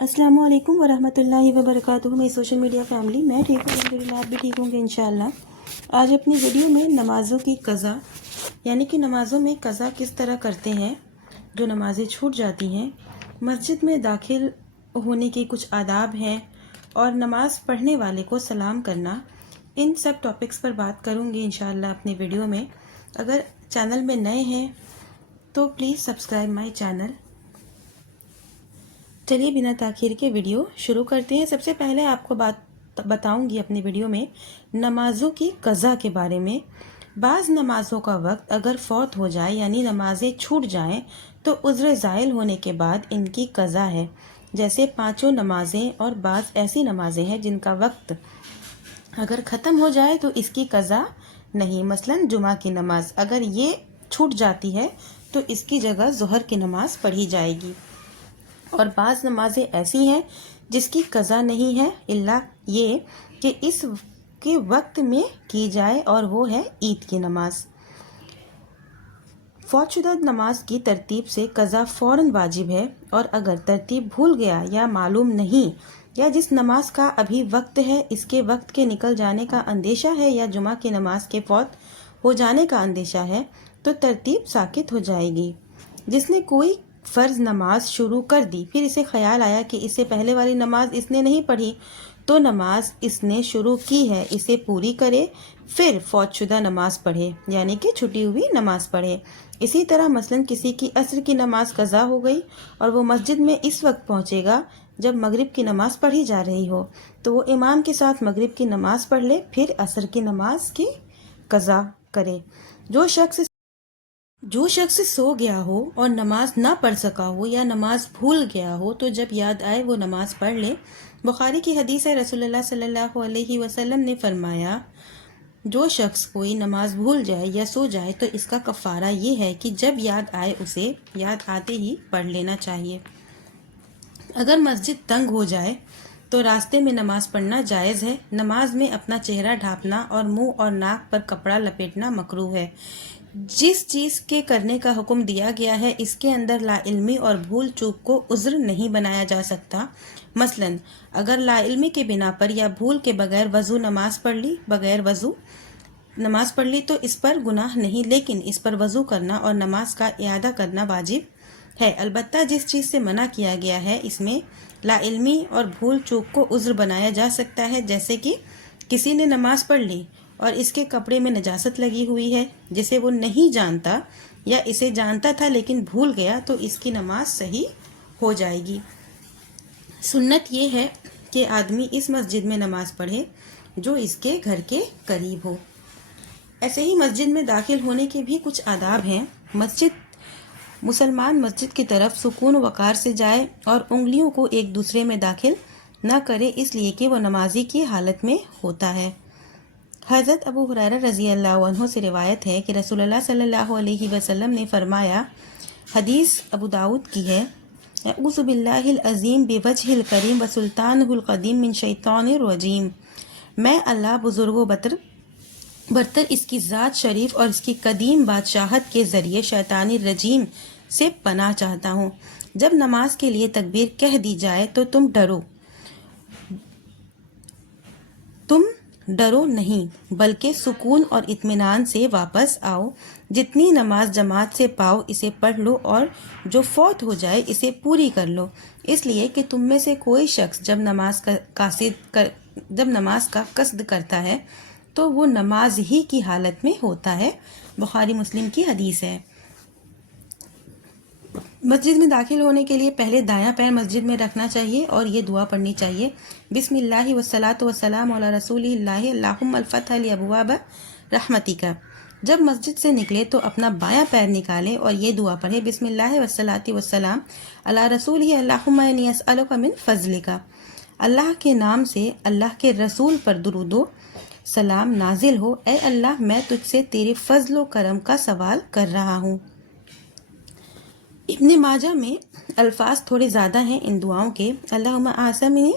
السلام علیکم ورحمۃ اللہ وبرکاتہ. میری سوشل میڈیا فیملی، میں ٹھیک ہوں الحمدللہ، آپ بھی ٹھیک ہوں گے انشاءاللہ. آج اپنی ویڈیو میں نمازوں کی قضا، یعنی کہ نمازوں میں قضا کس طرح کرتے ہیں جو نمازیں چھوٹ جاتی ہیں، مسجد میں داخل ہونے کے کچھ آداب ہیں، اور نماز پڑھنے والے کو سلام کرنا، ان سب ٹاپکس پر بات کروں گی انشاءاللہ اپنی ویڈیو میں. اگر چینل میں نئے ہیں تو پلیز سبسکرائب مائی چینل. چلیے بنا تاخیر کے ویڈیو شروع کرتے ہیں. سب سے پہلے آپ کو بتاؤں گی اپنی ویڈیو میں نمازوں کی قضا کے بارے میں. بعض نمازوں کا وقت اگر فوت ہو جائے، یعنی نمازیں چھوٹ جائیں، تو عذر زائل ہونے کے بعد ان کی قضا ہے. جیسے 5 نمازیں، اور بعض ایسی نمازیں ہیں جن کا وقت اگر ختم ہو جائے تو اس کی قضا نہیں. مثلا جمعہ کی نماز اگر یہ چھوٹ جاتی ہے تو اس کی جگہ ظہر کی نماز پڑھی جائے گی. اور بعض نمازیں ایسی ہیں جس کی قضا نہیں ہے الا یہ کہ اس کے وقت میں کی جائے، اور وہ ہے عید کی نماز. فوت شدہ نماز کی ترتیب سے قضا فوراً واجب ہے، اور اگر ترتیب بھول گیا یا معلوم نہیں، یا جس نماز کا ابھی وقت ہے اس کے وقت کے نکل جانے کا اندیشہ ہے، یا جمعہ کی نماز کے فوت ہو جانے کا اندیشہ ہے، تو ترتیب ساقط ہو جائے گی. جس نے کوئی فرض نماز شروع کر دی، پھر اسے خیال آیا کہ اس سے پہلے والی نماز اس نے نہیں پڑھی، تو نماز اس نے شروع کی ہے اسے پوری کرے، پھر فوت شدہ نماز پڑھے، یعنی کہ چھٹی ہوئی نماز پڑھے. اسی طرح مثلا کسی کی عصر کی نماز قضا ہو گئی، اور وہ مسجد میں اس وقت پہنچے گا جب مغرب کی نماز پڑھی جا رہی ہو، تو وہ امام کے ساتھ مغرب کی نماز پڑھ لے، پھر عصر کی نماز کی قضا کرے. جو شخص سو گیا ہو اور نماز نہ پڑھ سکا ہو، یا نماز بھول گیا ہو، تو جب یاد آئے وہ نماز پڑھ لے. بخاری کی حدیث ہے، رسول اللہ صلی اللہ علیہ وسلم نے فرمایا، جو شخص کوئی نماز بھول جائے یا سو جائے تو اس کا کفارہ یہ ہے کہ جب یاد آئے اسے یاد آتے ہی پڑھ لینا چاہیے. اگر مسجد تنگ ہو جائے تو راستے میں نماز پڑھنا جائز ہے. نماز میں اپنا چہرہ ڈھانپنا اور منہ اور ناک پر کپڑا لپیٹنا مکروہ ہے. جس چیز کے کرنے کا حکم دیا گیا ہے اس کے اندر لا علمی اور بھول چوک کو عذر نہیں بنایا جا سکتا. مثلا اگر لا علمی کے بنا پر یا بھول کے بغیر وضو نماز پڑھ لی تو اس پر گناہ نہیں، لیکن اس پر وضو کرنا اور نماز کا اعادہ کرنا واجب ہے. البتہ جس چیز سے منع کیا گیا ہے اس میں لا علمی اور بھول چوک کو عذر بنایا جا سکتا ہے. جیسے کہ کسی نے نماز پڑھ لی اور اس کے کپڑے میں نجاست لگی ہوئی ہے جسے وہ نہیں جانتا، یا اسے جانتا تھا لیکن بھول گیا، تو اس کی نماز صحیح ہو جائے گی. سنت یہ ہے کہ آدمی اس مسجد میں نماز پڑھے جو اس کے گھر کے قریب ہو. ایسے ہی مسجد میں داخل ہونے کے بھی کچھ آداب ہیں. مسلمان مسجد کی طرف سکون و وقار سے جائے اور انگلیوں کو ایک دوسرے میں داخل نہ کرے، اس لیے کہ وہ نمازی کی حالت میں ہوتا ہے. حضرت ابو ہریرہ رضی اللہ عنہ سے روایت ہے کہ رسول اللہ صلی اللہ علیہ وسلم نے فرمایا، حدیث ابو داؤد کی ہے، اعوذ باللہ العظیم بوجہ الکریم وسلطانہ القدیم من شیطان الرجیم. میں اللہ بزرگ و برتر اس کی ذات شریف اور اس کی قدیم بادشاہت کے ذریعے شیطانی رجیم سے پناہ چاہتا ہوں. جب نماز کے لیے تکبیر کہہ دی جائے تو تم ڈرو نہیں، بلکہ سکون اور اطمینان سے واپس آؤ. جتنی نماز جماعت سے پاؤ اسے پڑھ لو، اور جو فوت ہو جائے اسے پوری کر لو، اس لیے کہ تم میں سے کوئی شخص جب نماز کا قصد کرتا ہے تو وہ نماز ہی کی حالت میں ہوتا ہے. بخاری مسلم کی حدیث ہے. مسجد میں داخل ہونے کے لیے پہلے دایاں پیر مسجد میں رکھنا چاہیے اور یہ دعا پڑھنی چاہیے، بسم اللہ والصلاۃ والسلام علی رسول اللہ، اللہم الفتح لابواب رحمتک. جب مسجد سے نکلے تو اپنا بایاں پیر نکالے اور یہ دعا پڑھے، بسم اللہ والصلاۃ والسلام علی رسول اللہم انی اسألک من فضلک. اللہ کے نام سے اللہ کے رسول پر درود و سلام نازل ہو، اے اللہ میں تجھ سے تیرے فضل و کرم کا سوال کر رہا ہوں. ابن ماجہ میں الفاظ تھوڑے زیادہ ہیں ان دعاؤں کے. اللہم اعصمنی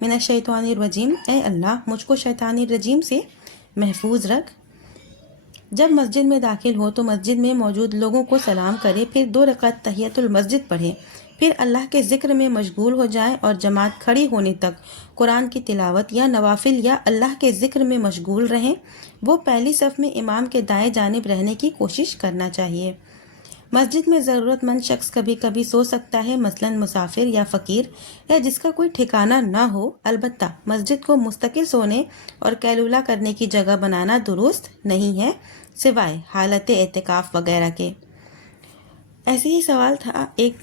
من الشیطان الرجیم، اے اللہ مجھ کو شیطان الرجیم سے محفوظ رکھ. جب مسجد میں داخل ہو تو مسجد میں موجود لوگوں کو سلام کرے، پھر 2 رکعت تحیۃ المسجد پڑھے، پھر اللہ کے ذکر میں مشغول ہو جائیں اور جماعت کھڑی ہونے تک قرآن کی تلاوت یا نوافل یا اللہ کے ذکر میں مشغول رہیں۔ وہ پہلی صف میں امام کے دائیں جانب رہنے کی کوشش کرنا چاہیے۔ مسجد میں ضرورت مند شخص کبھی کبھی سو سکتا ہے، مثلا مسافر یا فقیر یا جس کا کوئی ٹھکانہ نہ ہو۔ البتہ مسجد کو مستقل سونے اور قیلولہ کرنے کی جگہ بنانا درست نہیں ہے، سوائے حالت اعتکاف وغیرہ کے۔ ایسے ہی سوال تھا ایک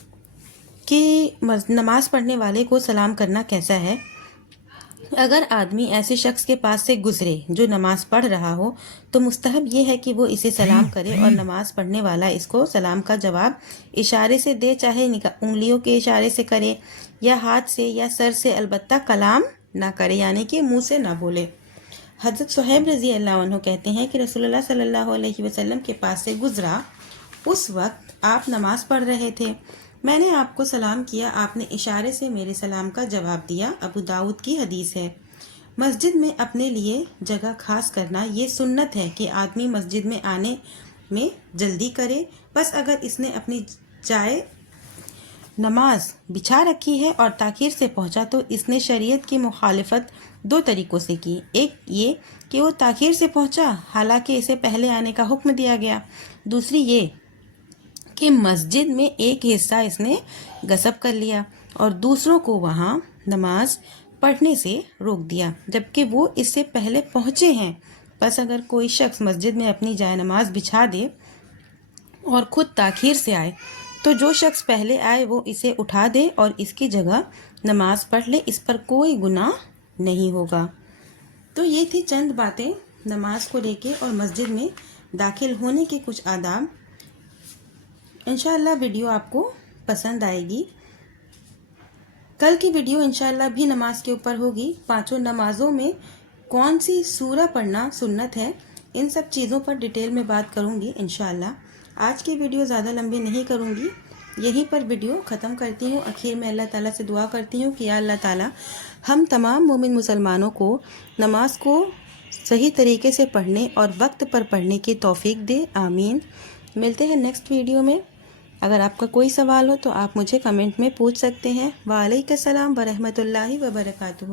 کہ نماز پڑھنے والے کو سلام کرنا کیسا ہے؟ اگر آدمی ایسے شخص کے پاس سے گزرے جو نماز پڑھ رہا ہو تو مستحب یہ ہے کہ وہ اسے سلام کرے اور نماز پڑھنے والا اس کو سلام کا جواب اشارے سے دے، چاہے انگلیوں کے اشارے سے کرے یا ہاتھ سے یا سر سے، البتہ کلام نہ کرے، یعنی کہ منہ سے نہ بولے۔ حضرت صہیب رضی اللہ عنہ کہتے ہیں کہ رسول اللہ صلی اللہ علیہ وسلم کے پاس سے گزرا، اس وقت آپ نماز پڑھ رہے تھے، میں نے آپ کو سلام کیا، آپ نے اشارے سے میرے سلام کا جواب دیا۔ ابو داؤد کی حدیث ہے۔ مسجد میں اپنے لیے جگہ خاص کرنا یہ سنت ہے کہ آدمی مسجد میں آنے میں جلدی کرے، بس اگر اس نے اپنی جائے نماز بچھا رکھی ہے اور تاخیر سے پہنچا تو اس نے شریعت کی مخالفت دو طریقوں سے کی۔ ایک یہ کہ وہ تاخیر سے پہنچا حالانکہ اسے پہلے آنے کا حکم دیا گیا، دوسری یہ کہ مسجد میں ایک حصہ اس نے غصب کر لیا اور دوسروں کو وہاں نماز پڑھنے سے روک دیا جبکہ وہ اس سے پہلے پہنچے ہیں۔ بس اگر کوئی شخص مسجد میں اپنی جائے نماز بچھا دے اور خود تاخیر سے آئے تو جو شخص پہلے آئے وہ اسے اٹھا دے اور اس کی جگہ نماز پڑھ لے، اس پر کوئی گناہ نہیں ہوگا۔ تو یہ تھی چند باتیں نماز کو لے کے اور مسجد میں داخل ہونے کے کچھ آداب۔ انشاءاللہ ویڈیو آپ کو پسند آئے گی۔ کل کی ویڈیو انشاءاللہ بھی نماز کے اوپر ہوگی۔ پانچوں نمازوں میں کون سی سورہ پڑھنا سنت ہے، ان سب چیزوں پر ڈیٹیل میں بات کروں گی انشاءاللہ۔ آج کی ویڈیو زیادہ لمبی نہیں کروں گی، یہیں پر ویڈیو ختم کرتی ہوں۔ آخر میں اللہ تعالیٰ سے دعا کرتی ہوں کہ یا اللہ تعالیٰ ہم تمام مومن مسلمانوں کو نماز کو صحیح طریقے سے پڑھنے اور وقت پر پڑھنے کی توفیق دے، آمین۔ ملتے ہیں نیکسٹ ویڈیو میں۔ اگر آپ کا کوئی سوال ہو تو آپ مجھے کمنٹ میں پوچھ سکتے ہیں۔ وعلیکم السلام ورحمۃ اللہ وبرکاتہ۔